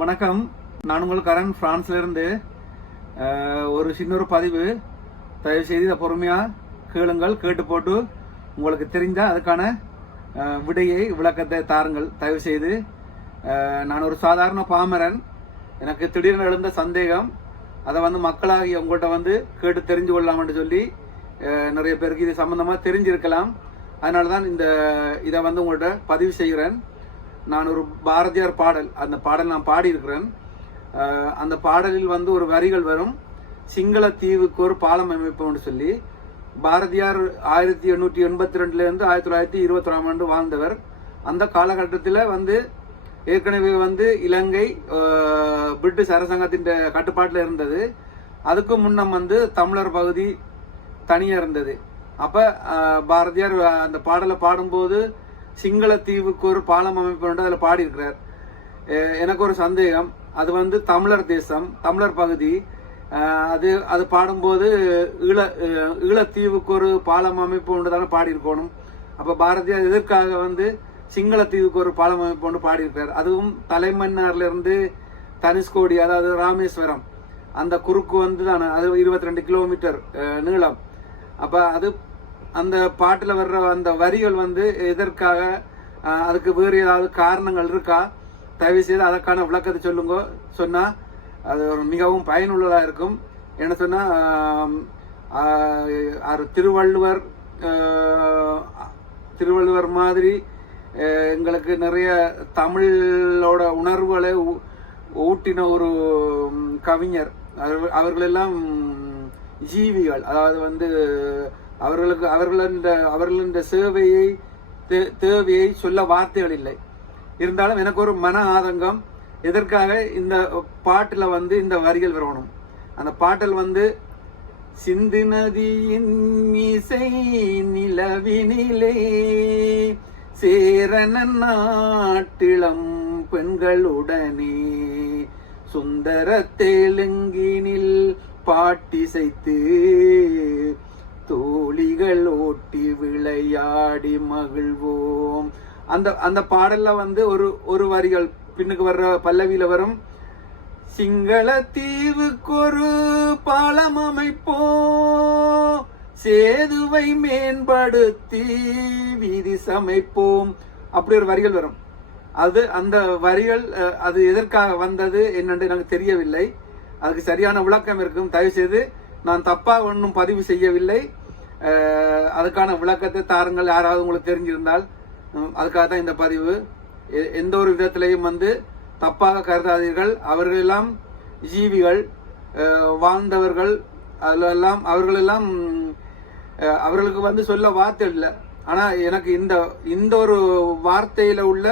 வணக்கம். நான் உங்கள் கரண் பிரான்ஸ்ல இருந்து ஒரு சின்ன ஒரு பதிவு. தயவு செய்து இதை பொறுமையாக கேளுங்கள் கேட்டு போட்டு உங்களுக்கு தெரிஞ்ச அதுக்கான விடையை விளக்கத்தை தாருங்கள். தயவு செய்து நான் ஒரு சாதாரண பாமரன். எனக்கு திடீர்னு எழுந்த சந்தேகம் அதை வந்து மக்களாகி உங்கள்கிட்ட வந்து கேட்டு தெரிஞ்சு கொள்ளலாம்னு சொல்லி நிறைய பேருக்கு இது சம்மந்தமாக தெரிஞ்சிருக்கலாம். அதனால தான் இந்த இதை வந்து உங்கள்கிட்ட பதிவு செய்கிறேன். நான் ஒரு பாரதியார் பாடல் அந்த பாடல் நான் பாடியிருக்கிறேன். அந்த பாடலில் வந்து ஒரு வரிகள் வரும். சிங்கள தீவுக்கு ஒரு பாலம் அமைப்போம்னு சொல்லி பாரதியார் ஆயிரத்தி எண்ணூற்றி எண்பத்தி ரெண்டுலேருந்து ஆயிரத்தி தொள்ளாயிரத்தி இருபத்தி ஆண்டு வாழ்ந்தவர். அந்த காலகட்டத்தில் வந்து ஏற்கனவே வந்து இலங்கை பிரிட்டிஷ் அரசாங்கத்தின் கட்டுப்பாட்டில் இருந்தது. அதுக்கு முன்னம் வந்து தமிழர் பகுதி தனியாக இருந்தது. அப்போ பாரதியார் அந்த பாடலை பாடும்போது சிங்கள தீவுக்கு ஒரு பாலம் அமைப்பு அதில் பாடியிருக்கிறார். எனக்கு ஒரு சந்தேகம். அது வந்து தமிழர் தேசம் தமிழர் பகுதி. அது அது பாடும்போது ஈழ ஈழத்தீவுக்கு ஒரு பாலம் அமைப்பு ஒன்று தானே பாடியிருக்கணும். அப்போ பாரதியார் எதற்காக வந்து சிங்கள தீவுக்கு ஒரு பாலம் அமைப்பு ஒன்று பாடியிருக்கார் அதுவும் தலைமன்னார்லேருந்து தனுஷ்கோடி அதாவது ராமேஸ்வரம். அந்த குறுக்கு வந்து தானே அது இருபத்தி ரெண்டு கிலோமீட்டர் நீளம். அப்போ அது அந்த பாட்டில் வர்ற அந்த வரிகள் வந்து எதற்காக அதுக்கு வேறு ஏதாவது காரணங்கள் இருக்கா? தயவு செய்து அதற்கான விளக்கத்தை சொல்லுங்க. சொன்னால் அது ஒரு மிகவும் பயனுள்ளதாக இருக்கும். என்ன சொன்னால் திருவள்ளுவர் திருவள்ளுவர் மாதிரி எங்களுக்கு நிறைய தமிழோட உணர்வுகளை ஊட்டின ஒரு கவிஞர். அவர்- அவர்களெல்லாம் ஜீவிகள். அதாவது வந்து அவர்களுக்கு அவர்களின் அவர்களின் சேவையை தே- தேவையை சொல்ல வார்த்தைகள் இல்லை. இருந்தாலும் எனக்கு ஒரு மன ஆதங்கம். எதற்காக இந்த பாட்டில் வந்து இந்த வரிகள் வரணும்? அந்த பாட்டில் வந்து சிந்து நதியின் இசை நிலவினிலே சேரன நாட்டிளம் பெண்களுடனே சுந்தர தெலுங்கினில் பாட்டிசைத்து தோழிகள் ஓட்டி விளையாடி மகிழ்வோம். அந்த அந்த பாடல்ல வந்து ஒரு ஒரு வரிகள். பின்னுக்கு வர்ற பல்லவியில வரும் சிங்கள தீவுக்கு ஒரு பாலம் அமைப்போம் சேதுவை மேம்படுத்தி வீதி சமைப்போம். அப்படி ஒரு வரிகள் வரும். அது அந்த வரிகள் அது எதற்காக வந்தது என்னென்று எனக்கு தெரியவில்லை. அதுக்கு சரியான விளக்கம் இருக்கும். தயவு செய்து நான் தப்பாக ஒன்றும் பதிவு செய்யவில்லை. அதுக்கான விளக்கத்தை தாருங்கள். யாராவது உங்களுக்கு தெரிஞ்சிருந்தால் அதுக்காக தான் இந்த பதிவு. எந்த ஒரு விதத்திலையும் வந்து தப்பாக கருதாதீர்கள். அவர்களெல்லாம் ஜீவிகள் வாழ்ந்தவர்கள் அதிலெல்லாம் அவர்களெல்லாம் அவர்களுக்கு வந்து சொல்ல வார்த்தை இல்லை. ஆனால் எனக்கு இந்த இந்த ஒரு வார்த்தையில் உள்ள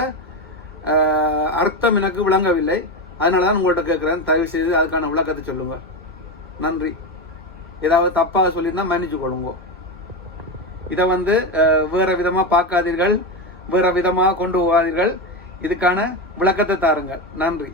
அர்த்தம் எனக்கு விளங்கவில்லை. அதனால தான் உங்கள்கிட்ட கேட்குறேன் தயவு செய்து அதுக்கான விளக்கத்தை சொல்லுங்கள் நன்றி. ஏதாவது தப்பாக சொல்லியிருந்தால் மன்னிச்சு கொள்ளுங்க. இதை வந்து வேற விதமாக பார்க்காதீர்கள் வேற விதமாக கொண்டு போகாதீர்கள். இதுக்கான விளக்கத்தை தாருங்கள். நன்றி.